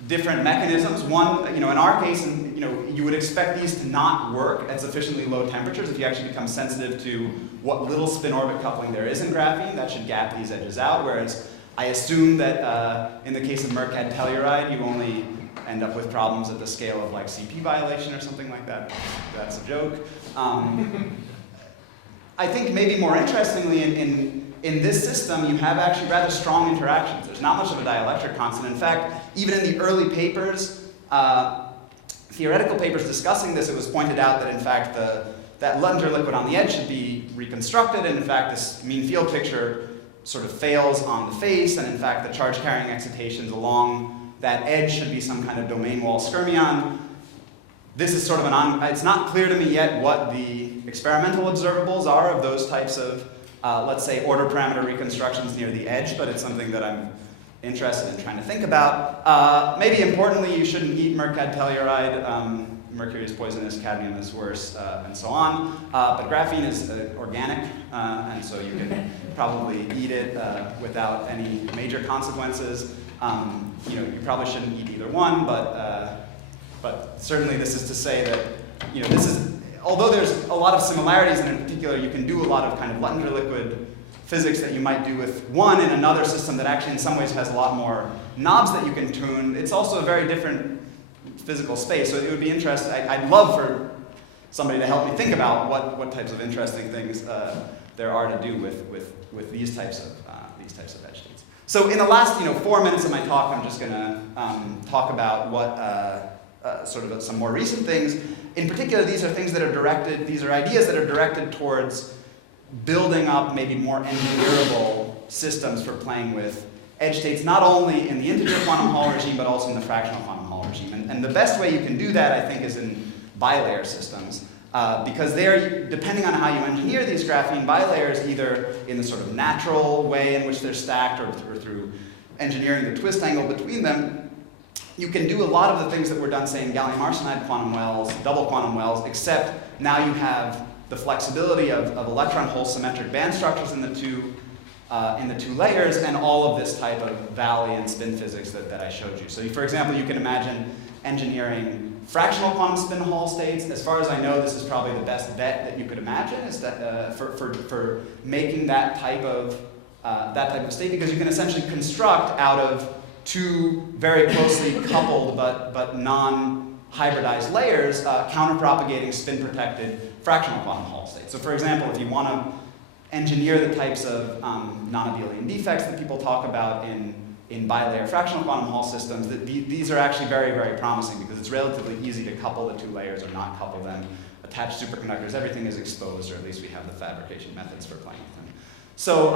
different mechanisms. One, in our case, you would expect these to not work at sufficiently low temperatures. If you actually become sensitive to what little spin-orbit coupling there is in graphene, that should gap these edges out. Whereas I assume that in the case of mercad telluride, you only end up with problems at the scale of CP violation or something like that. That's a joke. I think maybe more interestingly, in this system, you have actually rather strong interactions. There's not much of a dielectric constant. In fact, even in the early papers, theoretical papers discussing this, it was pointed out that in fact that Luttinger liquid on the edge should be reconstructed, and in fact this mean field picture sort of fails on the face, and in fact the charge carrying excitations along that edge should be some kind of domain wall skyrmion. This is sort of it's not clear to me yet what the experimental observables are of those types of, let's say, order parameter reconstructions near the edge, but it's something that I'm interested in trying to think about. Maybe importantly, you shouldn't eat mercadtelluride. Mercury is poisonous, cadmium is worse, and so on. But graphene is organic, and so you can probably eat it without any major consequences. You probably shouldn't eat either one, but certainly this is to say that, although there's a lot of similarities, and in particular you can do a lot of kind of Luttinger liquid physics that you might do with one in another system that actually in some ways has a lot more knobs that you can tune, it's also a very different physical space. So it would be interesting, I'd love for somebody to help me think about what types of interesting things there are to do with these types of edge states. So in the last 4 minutes of my talk, I'm just going to talk about what sort of some more recent things. In particular, these are things that are directed, these are ideas that are directed towards building up maybe more engineerable systems for playing with edge states, not only in the integer quantum Hall regime, but also in the fractional quantum Hall regime. And the best way you can do that, I think, is in bilayer systems. Because there, depending on how you engineer these graphene bilayers, either in the sort of natural way in which they're stacked or through engineering the twist angle between them, you can do a lot of the things that were done, say, in gallium arsenide quantum wells, double quantum wells, except now you have the flexibility of electron hole symmetric band structures in the two layers, and all of this type of valley and spin physics that I showed you. So for example, you can imagine engineering fractional quantum spin Hall states. As far as I know, this is probably the best bet that you could imagine, is that for making that type of state, because you can essentially construct out of two very closely coupled but non-hybridized layers counterpropagating spin-protected fractional quantum Hall states. So for example, if you want to engineer the types of non-abelian defects that people talk about in bilayer fractional quantum Hall systems, these are actually very, very promising because it's relatively easy to couple the two layers or not couple them, attach superconductors, everything is exposed, or at least we have the fabrication methods for playing with them. So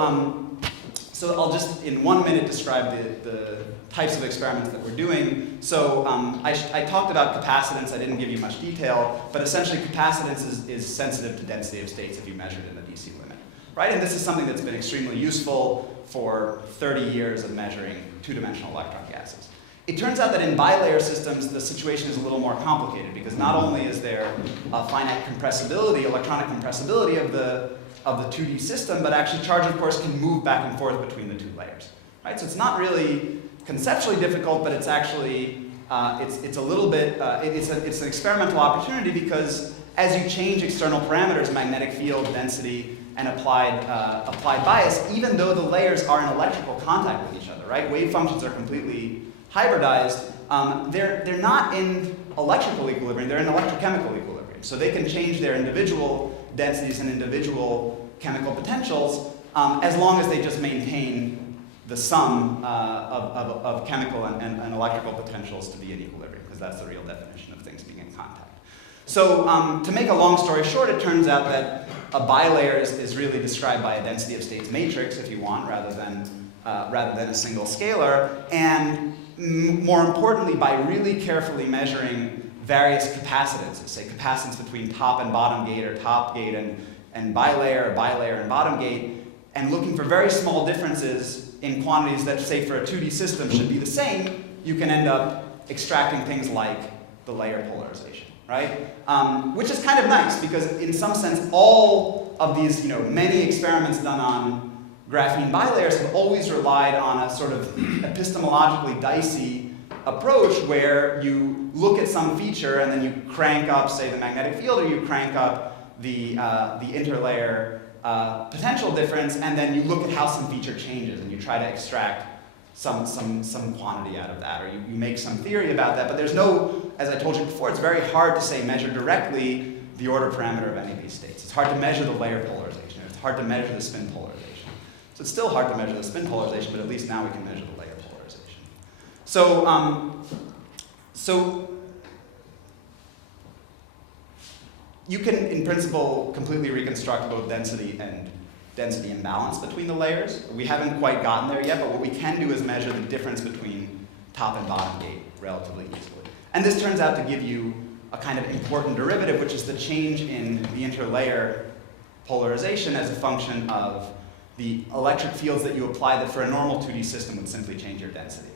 I'll just in 1 minute describe the types of experiments that we're doing. So I talked about capacitance, I didn't give you much detail, but essentially capacitance is sensitive to density of states if you measure it in the DC limit, right? And this is something that's been extremely useful for 30 years of measuring two-dimensional electron gases. It turns out that in bilayer systems, the situation is a little more complicated because not only is there a finite compressibility, electronic compressibility of the 2D system, but actually charge, of course, can move back and forth between the two layers, right? So it's not really conceptually difficult, but it's actually, it's a little bit, it's an experimental opportunity because as you change external parameters, magnetic field, density, and applied bias, even though the layers are in electrical contact with each other, right? Wave functions are completely hybridized. They're not in electrical equilibrium, they're in electrochemical equilibrium. So they can change their individual densities and individual chemical potentials as long as they just maintain the sum of chemical and electrical potentials to be in equilibrium, because that's the real definition of things being in contact. So to make a long story short, it turns out that a bilayer is really described by a density of states matrix, if you want, rather than a single scalar, and more importantly, by really carefully measuring various capacitances, say capacitance between top and bottom gate, or top gate and bilayer, or bilayer and bottom gate, and looking for very small differences in quantities that, say, for a 2D system should be the same, you can end up extracting things like the layer polarization, right? Which is kind of nice because in some sense all of these, many experiments done on graphene bilayers have always relied on a sort of epistemologically dicey approach where you look at some feature and then you crank up, say, the magnetic field, or you crank up the interlayer potential difference, and then you look at how some feature changes and you try to extract some quantity out of that, or you make some theory about that, but there's no, as I told you before, it's very hard to say measure directly the order parameter of any of these states. It's hard to measure the layer polarization, it's hard to measure the spin polarization. So it's still hard to measure the spin polarization, but at least now we can measure the layer polarization. So you can, in principle, completely reconstruct both density density imbalance between the layers. We haven't quite gotten there yet, but what we can do is measure the difference between top and bottom gate relatively easily. And this turns out to give you a kind of important derivative, which is the change in the interlayer polarization as a function of the electric fields that you apply that for a normal 2D system would simply change your density.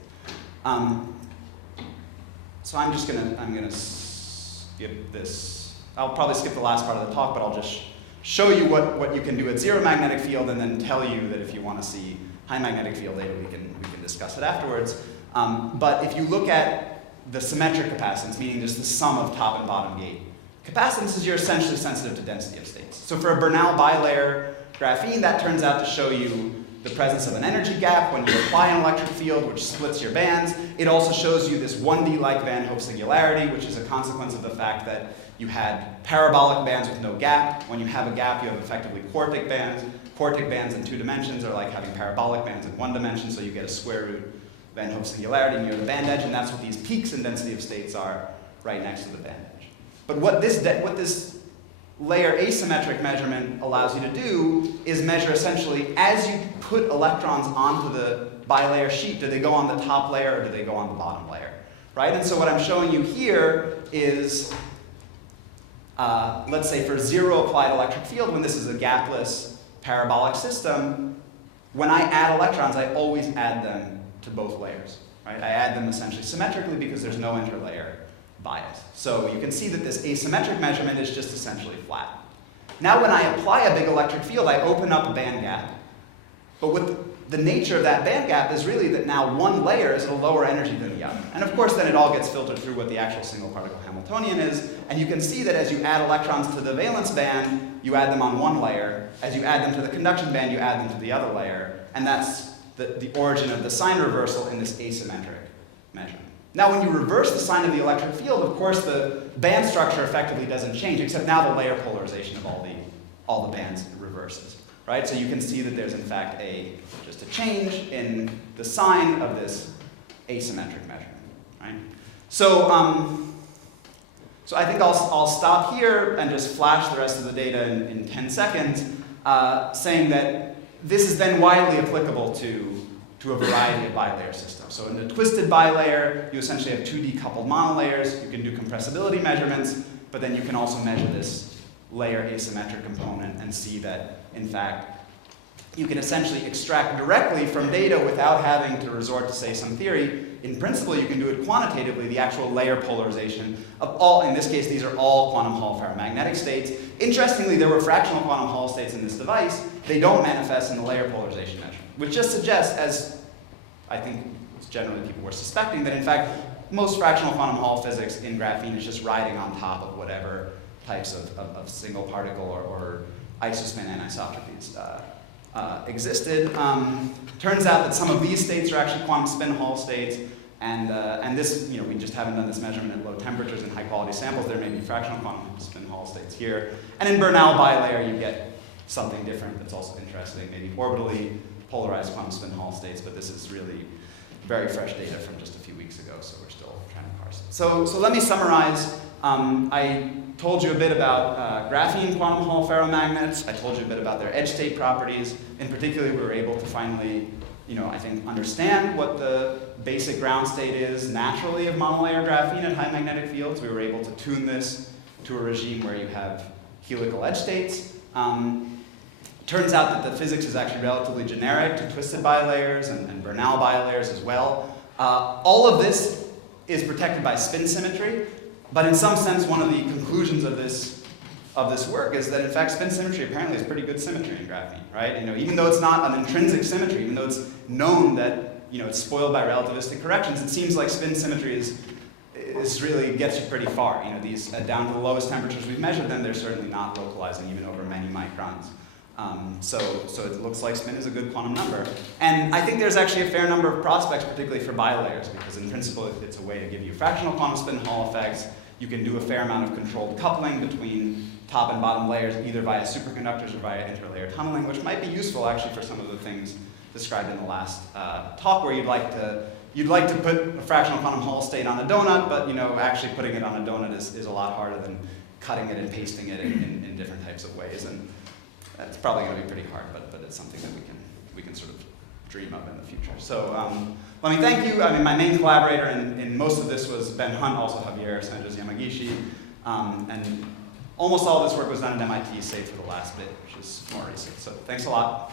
So I'm gonna skip this. I'll probably skip the last part of the talk, but I'll just show you what you can do at zero magnetic field, and then tell you that if you want to see high magnetic field data, we can discuss it afterwards. But if you look at the symmetric capacitance, meaning just the sum of top and bottom gate, capacitance is you're essentially sensitive to density of states. So for a Bernal bilayer graphene, that turns out to show you the presence of an energy gap when you apply an electric field, which splits your bands. It also shows you this 1D-like Van Hoff singularity, which is a consequence of the fact that you had parabolic bands with no gap. When you have a gap, you have effectively quartic bands. Quartic bands in 2 dimensions are like having parabolic bands in 1 dimension, so you get a square root Van Hoff singularity near the band edge, and that's what these peaks in density of states are right next to the band edge. But what this layer asymmetric measurement allows you to do is measure essentially as you put electrons onto the bilayer sheet, do they go on the top layer or do they go on the bottom layer, right? And so what I'm showing you here is, let's say for zero applied electric field, when this is a gapless parabolic system, when I add electrons, I always add them to both layers, right? I add them essentially symmetrically because there's no interlayer bias. So you can see that this asymmetric measurement is just essentially flat. Now when I apply a big electric field, I open up a band gap. But what the nature of that band gap is really that now one layer is at a lower energy than the other. And of course then it all gets filtered through what the actual single particle Hamiltonian is. And you can see that as you add electrons to the valence band, you add them on one layer. As you add them to the conduction band, you add them to the other layer. And that's the origin of the sign reversal in this asymmetric measurement. Now when you reverse the sign of the electric field, of course the band structure effectively doesn't change, except now the layer polarization of all the bands reverses, right? So you can see that there's in fact just a change in the sign of this asymmetric measurement, right? So, so I think I'll stop here and just flash the rest of the data in 10 seconds, saying that this is then widely applicable to a variety of bilayer systems. So in a twisted bilayer, you essentially have 2 decoupled monolayers. You can do compressibility measurements, but then you can also measure this layer asymmetric component and see that, in fact, you can essentially extract directly from data without having to resort to, say, some theory. In principle, you can do it quantitatively, the actual layer polarization of all, in this case, these are all quantum Hall ferromagnetic states. Interestingly, there were fractional quantum Hall states in this device. They don't manifest in the layer polarization measurement, which just suggests, as I think generally people were suspecting, that in fact, most fractional quantum Hall physics in graphene is just riding on top of whatever types of single particle or isospin anisotropies existed. Turns out that some of these states are actually quantum spin Hall states, and this, we just haven't done this measurement at low temperatures and high quality samples. There may be fractional quantum spin Hall states here. And in Bernal bilayer, you get something different that's also interesting, maybe orbitally polarized quantum spin Hall states, but this is really very fresh data from just a few weeks ago, so we're still trying to parse it. So let me summarize. I told you a bit about graphene quantum Hall ferromagnets. I told you a bit about their edge state properties. In particular, we were able to finally, I think, understand what the basic ground state is naturally of monolayer graphene at high magnetic fields. We were able to tune this to a regime where you have helical edge states. Turns out that the physics is actually relatively generic to twisted bilayers and Bernal bilayers as well. All of this is protected by spin symmetry, but in some sense, one of the conclusions of this work is that in fact spin symmetry apparently is pretty good symmetry in graphene, right? Even though it's not an intrinsic symmetry, even though it's known that it's spoiled by relativistic corrections, it seems like spin symmetry is really gets you pretty far. These down to the lowest temperatures we've measured them, they're certainly not localizing even over many microns. So it looks like spin is a good quantum number. And I think there's actually a fair number of prospects, particularly for bilayers, because in principle it's a way to give you fractional quantum spin Hall effects. You can do a fair amount of controlled coupling between top and bottom layers, either via superconductors or via interlayer tunneling, which might be useful actually for some of the things described in the last talk, where you'd like to put a fractional quantum Hall state on a donut, but actually putting it on a donut is a lot harder than cutting it and pasting it in different types of ways. And That's probably going to be pretty hard, but it's something that we can sort of dream of in the future. So let me thank you. I mean, my main collaborator in most of this was Ben Hunt, also Javier Sanchez Yamagishi, and almost all of this work was done at MIT, save for the last bit, which is more recent. So thanks a lot.